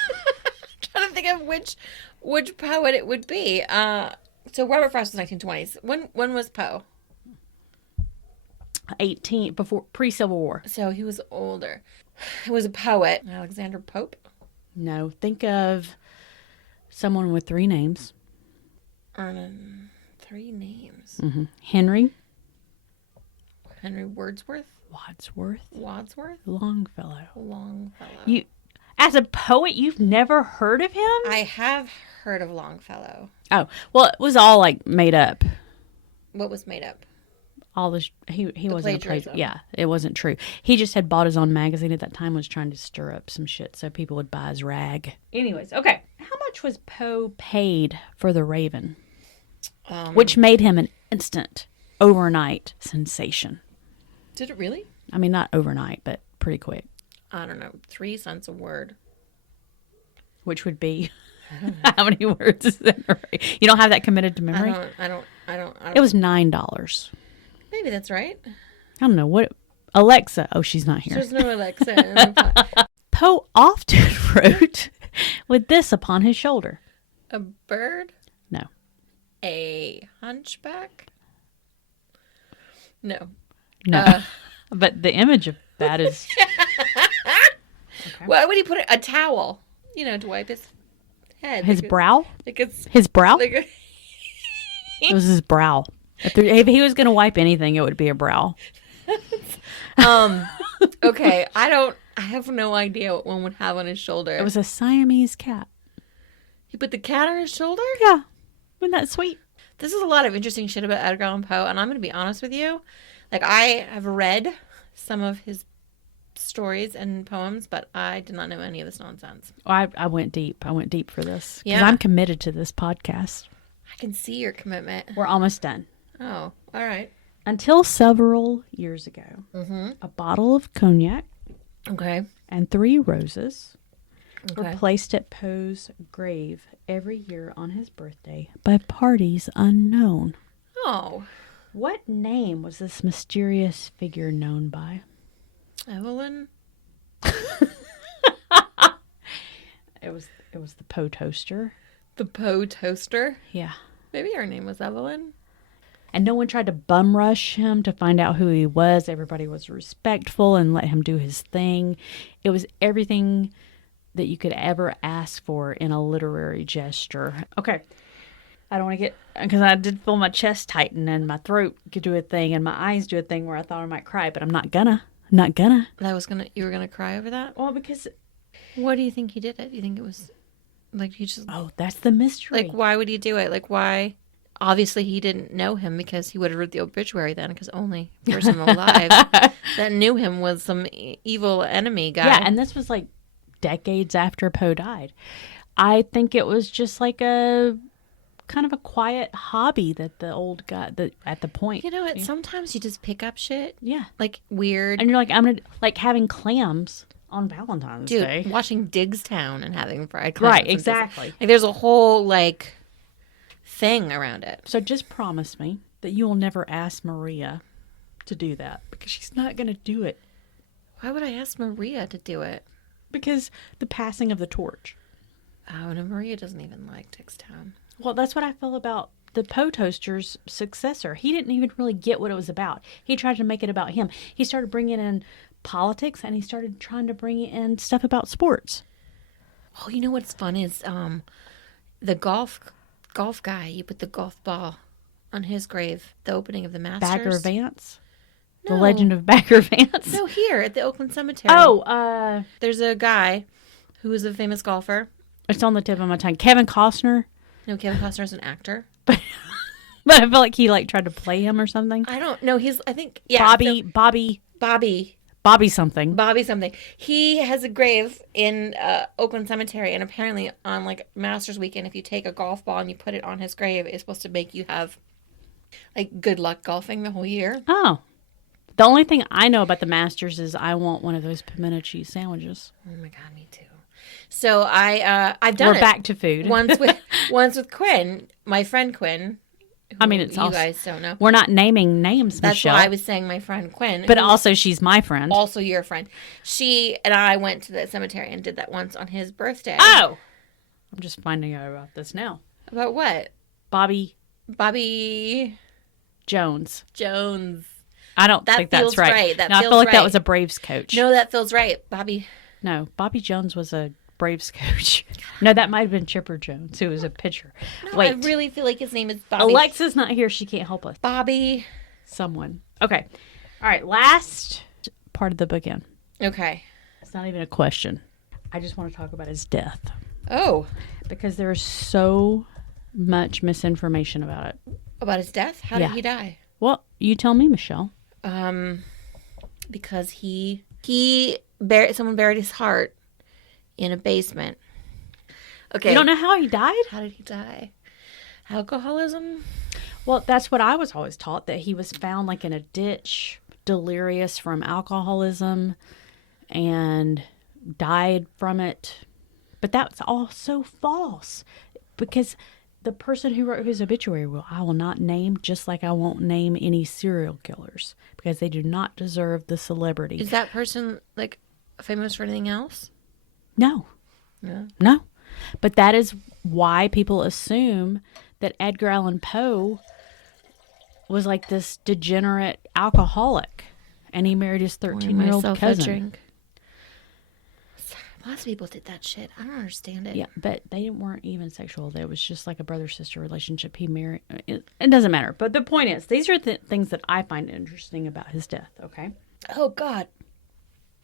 Trying to think of which poet it would be. So Robert Frost was 1920s. When was Poe? 18 before pre-Civil War. So he was older. He was a poet. Alexander Pope. No, think of someone with 3 names. 3 names. Mm-hmm. Henry Henry Wordsworth. Wadsworth Longfellow. Longfellow. You, as a poet, you've never heard of him? I have heard of Longfellow. Oh, well, it was all like made up. What was made up? All this, he wasn't a plagiarist. plagiarism. Yeah, it wasn't true. He just had bought his own magazine at that time, was trying to stir up some shit so people would buy his rag. Anyways, okay. How much was Poe paid for The Raven? Which made him an instant, overnight sensation. Did it really? I mean, not overnight, but pretty quick. I don't know. 3 cents a word. Which would be, how many words is that? You don't have that committed to memory? I don't. It was $9. Maybe that's right. I don't know what. Alexa. Oh, she's not here. There's no Alexa in the pot. Poe often wrote with this upon his shoulder. A bird? No. A hunchback? No. No. But the image of that is. Okay. Why would he put a towel? To wipe his head. His brow? It's His brow? like It was his brow. If he was going to wipe anything, it would be a brow. Okay, I have no idea what one would have on his shoulder. It was a Siamese cat. He put the cat on his shoulder? Yeah. Wasn't that sweet? This is a lot of interesting shit about Edgar Allan Poe, and I'm going to be honest with you. Like, I have read some of his stories and poems, but I did not know any of this nonsense. Well, I went deep. I went deep for this. Because Yeah. I'm committed to this podcast. I can see your commitment. We're almost done. Oh, all right. Until several years ago, a bottle of cognac Okay. and 3 roses Okay. were placed at Poe's grave every year on his birthday by parties unknown. Oh. What name was this mysterious figure known by? Evelyn? It was the Poe toaster. The Poe toaster? Yeah. Maybe her name was Evelyn. And no one tried to bum rush him to find out who he was. Everybody was respectful and let him do his thing. It was everything that you could ever ask for in a literary gesture. Okay. I don't want to get, because I did feel my chest tighten and my throat could do a thing and my eyes do a thing where I thought I might cry, but I'm not gonna. I'm not gonna. You were gonna cry over that? Well, because. What do you think he did it? Do you think it was like he just Oh, that's the mystery. like why would he do it? Like why? Obviously he didn't know him because he would have read the obituary then, because only person alive that knew him was some evil enemy guy. Yeah, and this was like decades after Poe died. I think it was just like a kind of a quiet hobby that the old guy that at the point. Sometimes you just pick up shit. Yeah. Like weird. And you're like, I'm gonna like having clams on Valentine's Day. Watching Digstown and having fried clams. Right, exactly. Like there's a whole like thing around it. So just promise me that you will never ask Maria to do that, because she's not gonna do it. Why would I ask Maria to do it? Because the passing of the torch. Oh, no, Maria doesn't even like Digstown. Well, that's what I feel about the Poe Toaster's successor. He didn't even really get what it was about. He tried to make it about him. He started bringing in politics, and he started trying to bring in stuff about sports. Oh, you know what's fun is the golf guy. You put the golf ball on his grave. The opening of the Masters. Bagger Vance? No. The Legend of Bagger Vance? No, here at the Oakland Cemetery. Oh, there's a guy who is a famous golfer. it's on the tip of my tongue. Kevin Costner. No, Kevin Costner's an actor. But I feel like he tried to play him or something. I don't know. Bobby something. He has a grave in Oakland Cemetery, and apparently on like Masters weekend, if you take a golf ball and you put it on his grave, it's supposed to make you have like good luck golfing the whole year. Oh. The only thing I know about the Masters is I want one of those pimento cheese sandwiches. Oh my God, me too. So I've done We're back to food. once with Quinn, my friend Quinn. I mean, it's you guys don't know. We're not naming names, That's Michele. why I was saying my friend Quinn. But also she's my friend. Also your friend. She and I went to the cemetery and did that once on his birthday. Oh! I'm just finding out about this now. About what? Bobby Jones. I don't think that's right. I feel like that was a Braves coach. No, that feels right. No, Bobby Jones was a Braves coach. No, that might have been Chipper Jones, who was a pitcher. No, Wait. I really feel like his name is Bobby. Alexa's not here. She can't help us. Bobby. Someone. Okay. All right. Last part of the bookend. Okay. It's not even a question. I just want to talk about his death. Oh. Because there is so much misinformation about it. About his death? How Yeah. did he die? Well, you tell me, Michelle. Because someone buried his heart in a basement. Okay. You don't know how he died? How did he die? Alcoholism? Well, that's what I was always taught, that he was found like in a ditch, delirious from alcoholism, and died from it. But that's all so false, because the person who wrote his obituary I will not name, just like I won't name any serial killers, because they do not deserve the celebrity. Is that person like famous for anything else? No. Yeah. No. But that is why people assume that Edgar Allan Poe was like this degenerate alcoholic, and he married his 13-year-old cousin. A drink. Lots of people did that shit. I don't understand it. Yeah, but they weren't even sexual. It was just like a brother-sister relationship. He married. It doesn't matter. But the point is, these are the things that I find interesting about his death. Okay. Oh God.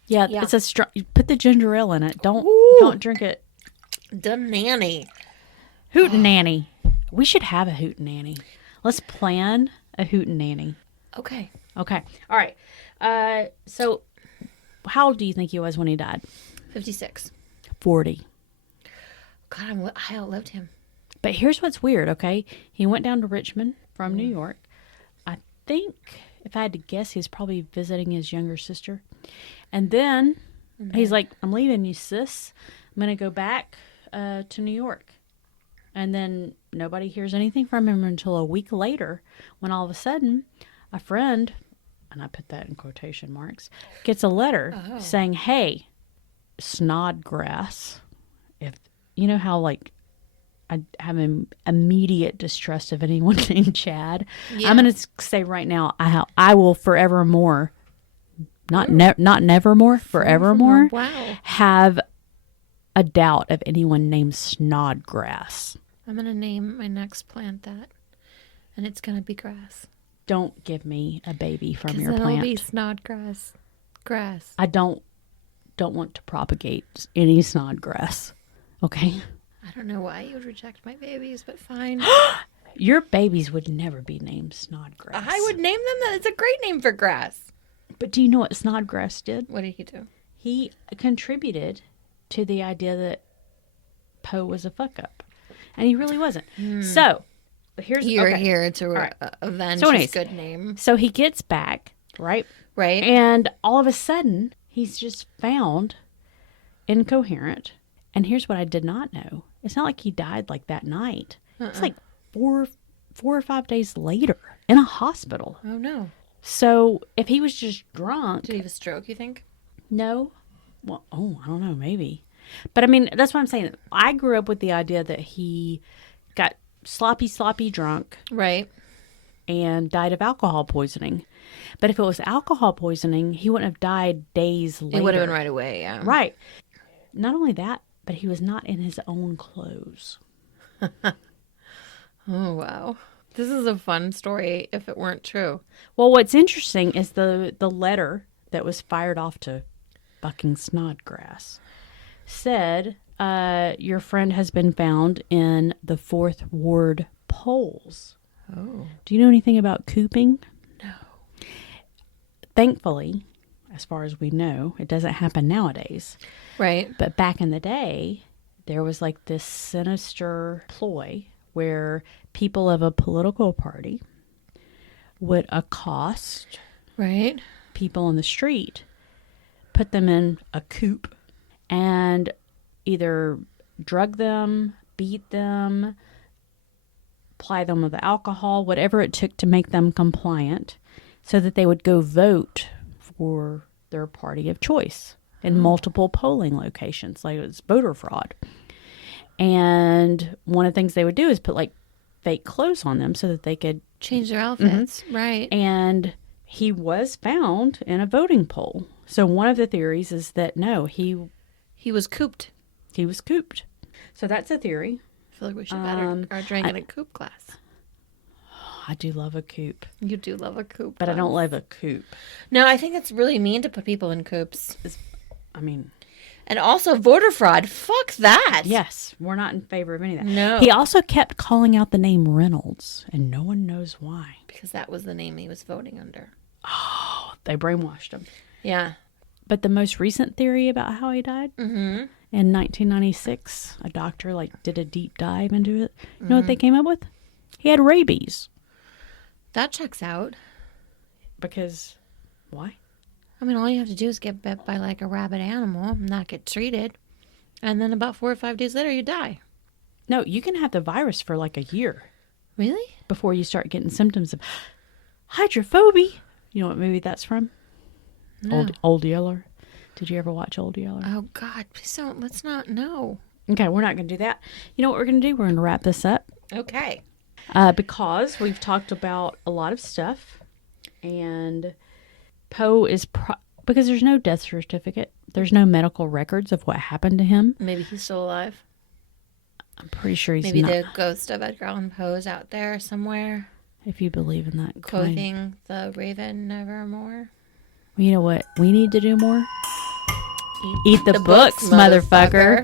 Yeah, it's a strong. You put the ginger ale in it. Don't drink it. Nanny. Hootenanny. We should have a hootenanny. Let's plan a hootenanny. Okay. Okay. All right. So, how old do you think he was when he died? 56. 40. God, I outlived him. But here's what's weird, okay? He went down to Richmond from New York. I think, if I had to guess, he was probably visiting his younger sister. And then he's like, I'm leaving you, sis. I'm going to go back to New York. And then nobody hears anything from him until a week later, when all of a sudden a friend, and I put that in quotation marks, gets a letter saying, hey, Snodgrass, if you know how like I have an immediate distrust of anyone named Chad. Yeah. I'm going to say right now, I will forevermore, not nevermore, forevermore, have a doubt of anyone named Snodgrass. I'm going to name my next plant that, and it's going to be grass. Don't give me a baby from your plant. It'll be Snodgrass. Grass. I don't want to propagate any Snodgrass. Okay? I don't know why you would reject my babies, but fine. Your babies would never be named Snodgrass. I would name them that. It's a great name for grass. But do you know what Snodgrass did? What did he do? He contributed to the idea that Poe was a fuck up. And he really wasn't. So, here's... You're here to avenge his good name. So he gets back, right? Right. And all of a sudden, he's just found incoherent. And here's what I did not know. It's not like he died like that night. It's like four or 5 days later in a hospital. Oh, no. So if he was just drunk... Did he have a stroke, you think? No. Well, I don't know, maybe. But I mean, that's what I'm saying. I grew up with the idea that he got sloppy drunk. Right. And died of alcohol poisoning. But if it was alcohol poisoning, he wouldn't have died days later. It would have been right away, yeah. Right. Not only that, but he was not in his own clothes. Oh, wow. This is a fun story if it weren't true. Well, what's interesting is the letter that was fired off to Bucking Snodgrass said, your friend has been found in the 4th Ward polls. Oh. Do you know anything about cooping? No. Thankfully, as far as we know, it doesn't happen nowadays. Right. But back in the day, there was like this sinister ploy where people of a political party would accost people on the street, put them in a coop, and either drug them, beat them, ply them with alcohol, whatever it took to make them compliant, so that they would go vote for their party of choice in multiple polling locations, like it was voter fraud. And one of the things they would do is put like fake clothes on them so that they could change their outfits. Right. And he was found in a voting poll. So one of the theories is that no, he was cooped. He was cooped. So that's a theory. I feel like we should have our drink in a coop class. I do love a coop. You do love a coop. But I don't love a coop. No, I think it's really mean to put people in coops. And also voter fraud. Fuck that. Yes, we're not in favor of any of that. No. He also kept calling out the name Reynolds, and no one knows why. Because that was the name he was voting under. Oh, they brainwashed him. Yeah. But the most recent theory about how he died, in 1996, a doctor did a deep dive into it. You know what they came up with? He had rabies. That checks out. Because, why? I mean, all you have to do is get bit by like a rabid animal and not get treated. And then about 4 or 5 days later, you die. No, you can have the virus for like a year Really? before you start getting symptoms of hydrophobia. You know what movie that's from? No. Old Yeller. Did you ever watch Old Yeller? Oh, God. Please don't. Let's not know. Okay, we're not going to do that. You know what we're going to do? We're going to wrap this up. Okay. Because we've talked about a lot of stuff. And Poe is... because there's no death certificate. There's no medical records of what happened to him. Maybe he's still alive. I'm pretty sure he's Maybe not. the ghost of Edgar Allan Poe is out there somewhere. If you believe in that kind. Quoting the raven nevermore. You know what we need to do more? Eat the books, motherfucker.